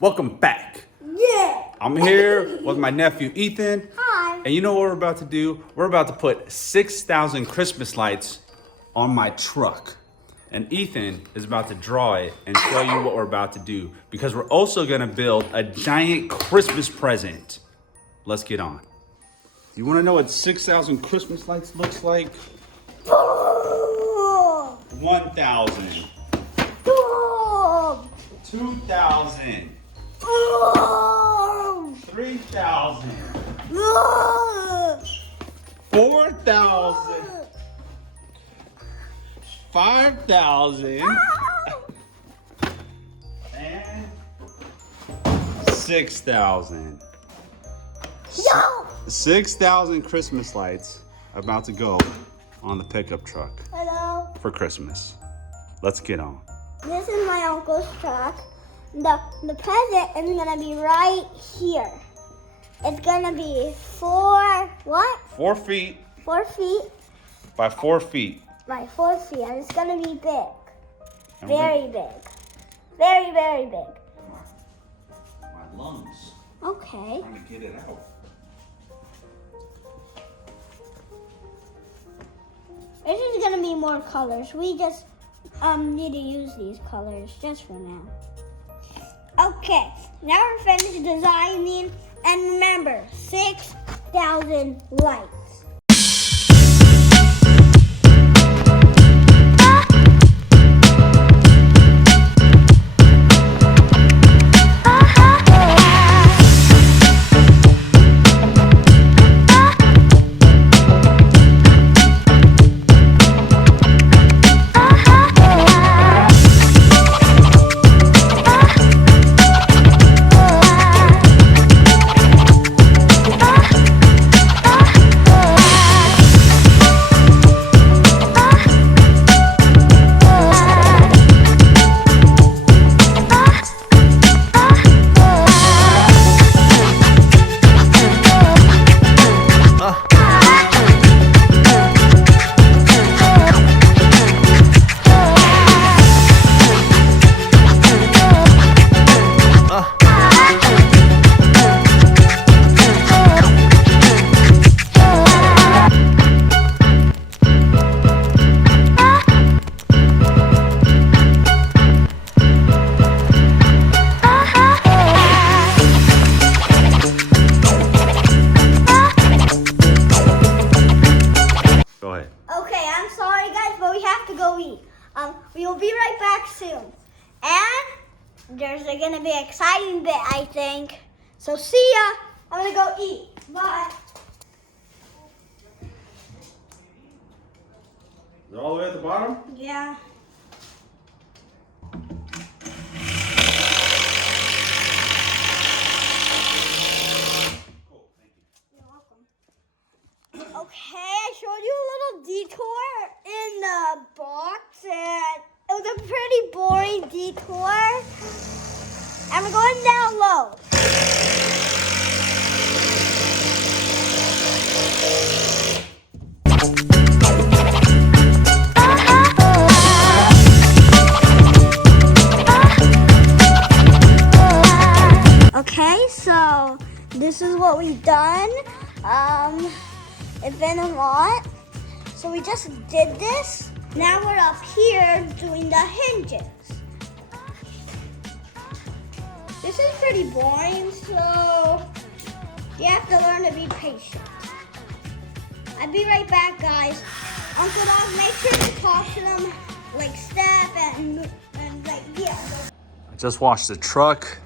Welcome back. Yeah. I'm here with my nephew Ethan. Hi. And you know what we're about to do? We're about to put 6,000 Christmas lights on my truck. And Ethan is about to draw it and show you what we're about to do. Because we're also gonna build a giant Christmas present. Let's get on. You wanna know what 6,000 Christmas lights looks like? 1,000. 2,000. 3,000. 4,000. 5,000. And 6,000. 6,000 Christmas lights are about to go on the pickup truck Hello. for Christmas. Let's get on. This is my uncle's truck. The present is gonna be right here. It's gonna be 4 feet 4 feet by 4 feet. by 4 feet, and it's gonna be big, And very big, very very big. My lungs. Okay. Trying to get it out. This is gonna be more colors. We just need to use these colors just for now. Okay, now we're finished designing, and remember, 6,000 lights. Go ahead. Okay, I'm sorry guys, but we have to go eat. We will be right back soon. And there's gonna be an exciting bit, I think. So see ya. I'm gonna go eat. Bye. Is it all the way at the bottom? Yeah. You're welcome. Okay, I showed you a little detour in the box, and it was a pretty boring detour. And we're going down low. Okay, so this is what we've done. It's been a lot. So we just did this. Now we're up here doing the hinges. This is pretty boring, so you have to learn to be patient. I'll be right back, guys. Uncle Dog, make sure to caution them, like step and like, yeah. I just washed the truck.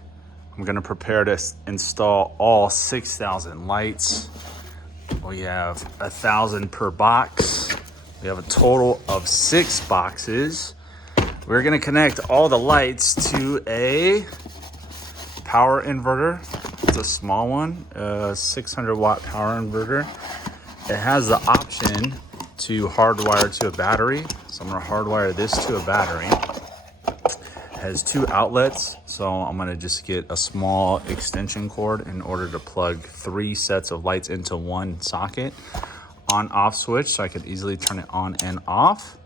I'm gonna prepare to install all 6,000 lights. We have 1,000 per box. We have a total of 6 boxes. We're gonna connect all the lights to a power inverter. It's a small one, a 600 watt power inverter. It has the option to hardwire to a battery. So I'm gonna hardwire this to a battery. It has 2 outlets, so I'm gonna just get a small extension cord in order to plug 3 sets of lights into one socket. On-off switch, so I could easily turn it on and off.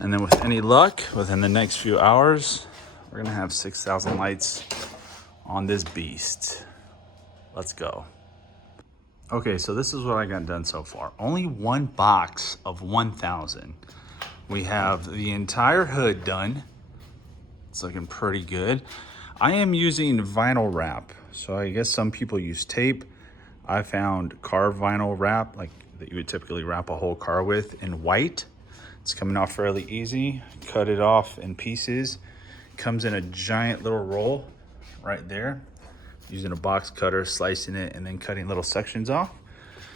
And then with any luck, within the next few hours, we're gonna have 6,000 lights on this beast. Let's go. Okay, so this is what I got done so far. Only one box of 1,000. We have the entire hood done. It's looking pretty good. I am using vinyl wrap. So I guess some people use tape. I found carved vinyl wrap, like that you would typically wrap a whole car with, in white. It's coming off fairly easy. Cut it off in pieces. Comes in a giant little roll right there. Using a box cutter, slicing it, and then cutting little sections off.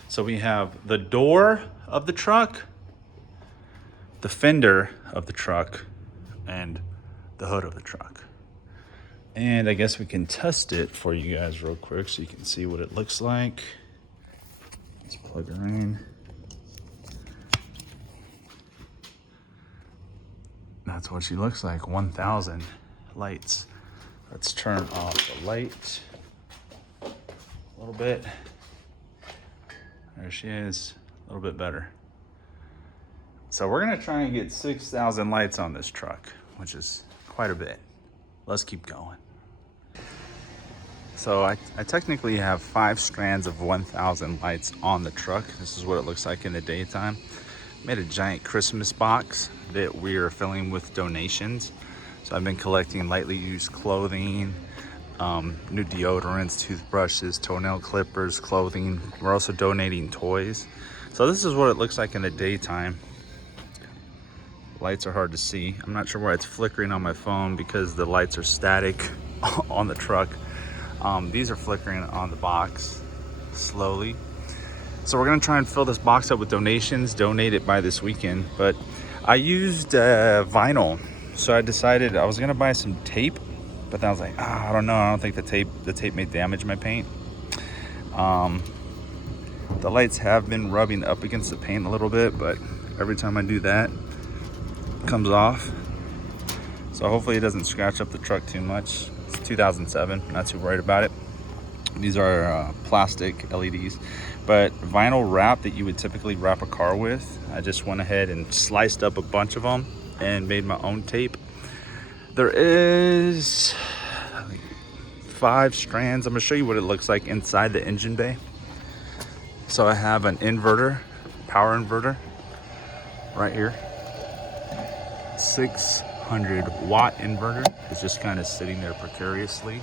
So we have the door of the truck, the fender of the truck, and the hood of the truck. And I guess we can test it for you guys real quick so you can see what it looks like. Let's plug her in. That's what she looks like, 1,000 lights. Let's turn off the light a little bit. There she is, a little bit better. So we're gonna try and get 6,000 lights on this truck, which is quite a bit. Let's keep going. So I technically have 5 strands of 1,000 lights on the truck. This is what it looks like in the daytime. Made a giant Christmas box that we are filling with donations. So I've been collecting lightly used clothing, new deodorants, toothbrushes, toenail clippers, clothing. We're also donating toys. So this is what it looks like in the daytime. Lights are hard to see. I'm not sure why it's flickering on my phone because the lights are static on the truck. These are flickering on the box slowly. So we're gonna try and fill this box up with donations, donate it by this weekend. But I used vinyl. So I decided I was gonna buy some tape, but then I was like, I don't know. I don't think the tape may damage my paint. The lights have been rubbing up against the paint a little bit, but every time I do that, it comes off. So hopefully it doesn't scratch up the truck too much. It's 2007, not too worried about it. These are plastic LEDs, but vinyl wrap that you would typically wrap a car with. I just went ahead and sliced up a bunch of them and made my own tape. There is like 5 strands. I'm gonna show you what it looks like inside the engine bay. So I have an inverter, power inverter right here. 600-watt inverter. It's just kind of sitting there precariously.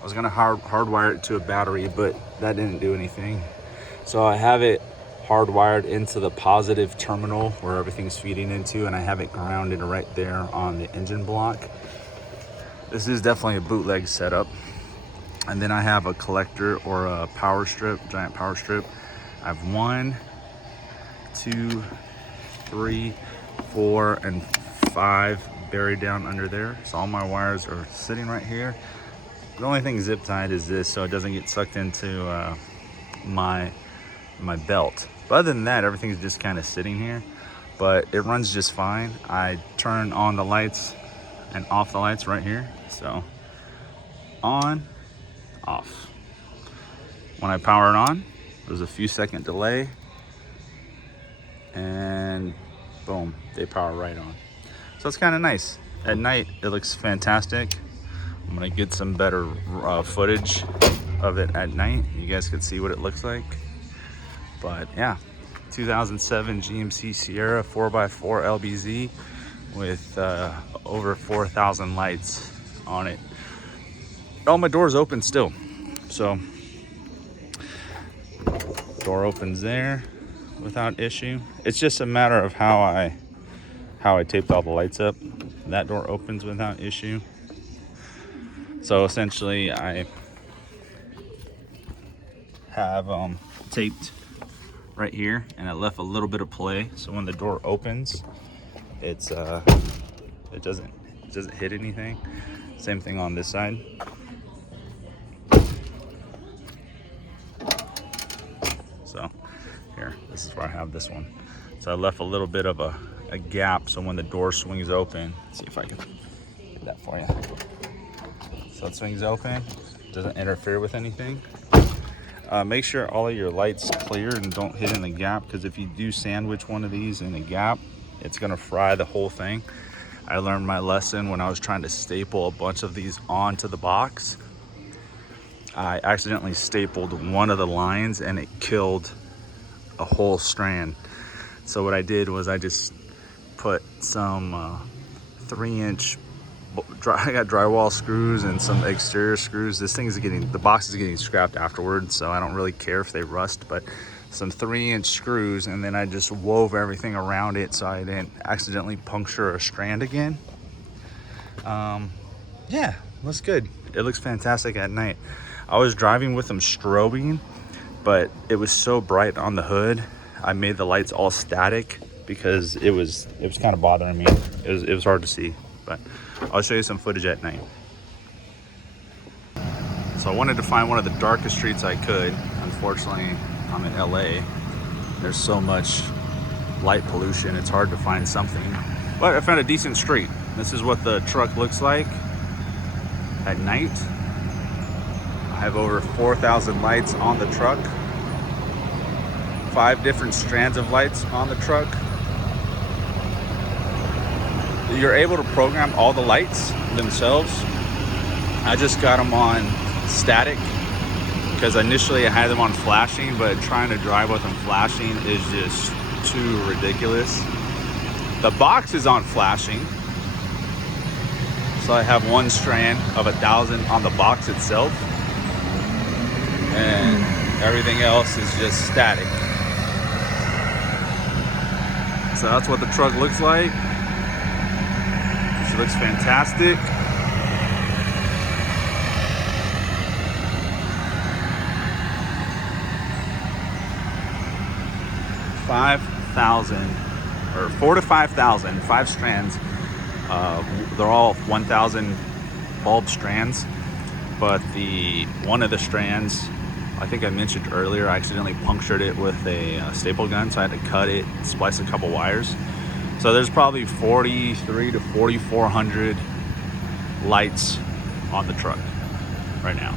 I was gonna hardwire it to a battery, but that didn't do anything. So I have it hardwired into the positive terminal where everything's feeding into, and I have it grounded right there on the engine block. This is definitely a bootleg setup. And then I have a collector or a power strip, giant power strip. I have 1, 2, 3, 4, and 5 buried down under there. So all my wires are sitting right here. The only thing zip tied is this, so it doesn't get sucked into my belt. But other than that, everything's just kind of sitting here, but it runs just fine. I turn on the lights and off the lights right here. So on, off. When I power it on, there's a few second delay, and boom, they power right on. So it's kind of nice. At night, it looks fantastic. I'm gonna get some better footage of it at night. You guys can see what it looks like. But yeah, 2007 GMC Sierra 4x4 LBZ with over 4,000 lights on it. All my doors open still. So door opens there without issue. It's just a matter of how I taped all the lights up. That door opens without issue. So essentially I have taped right here, and I left a little bit of play, so when the door opens, it doesn't hit anything. Same thing on this side. So here, this is where I have this one. So I left a little bit of a gap, so when the door swings open, let's see if I can get that for you. So it swings open, doesn't interfere with anything. Make sure all of your lights clear and don't hit in the gap, because if you do sandwich one of these in the gap, it's gonna fry the whole thing. I learned my lesson when I was trying to staple a bunch of these onto the box. I accidentally stapled one of the lines and it killed a whole strand. So what I did was I just put some 3-inch I got drywall screws and some exterior screws. The box is getting scrapped afterwards, so I don't really care if they rust, but some 3-inch screws, and then I just wove everything around it so I didn't accidentally puncture a strand again. Yeah, looks good. It looks fantastic at night. I was driving with them strobing, but it was so bright on the hood, I made the lights all static because it was kind of bothering me. It was hard to see, but I'll show you some footage at night. So I wanted to find one of the darkest streets I could. Unfortunately, I'm in LA. There's so much light pollution, it's hard to find something. But I found a decent street. This is what the truck looks like at night. I have over 4,000 lights on the truck. 5 different strands of lights on the truck. You're able to program all the lights themselves. I just got them on static because initially I had them on flashing, but trying to drive with them flashing is just too ridiculous. The box is on flashing, so I have 1 strand of 1,000 on the box itself, and everything else is just static. So that's what the truck looks like. It looks fantastic. $5,000 or 4 to 5,000, 5 strands. They're all 1,000 bulb strands, but one of the strands, I think I mentioned earlier, I accidentally punctured it with a staple gun, so I had to cut it, splice a couple wires. So there's probably 4,300 to 4,400 lights on the truck right now.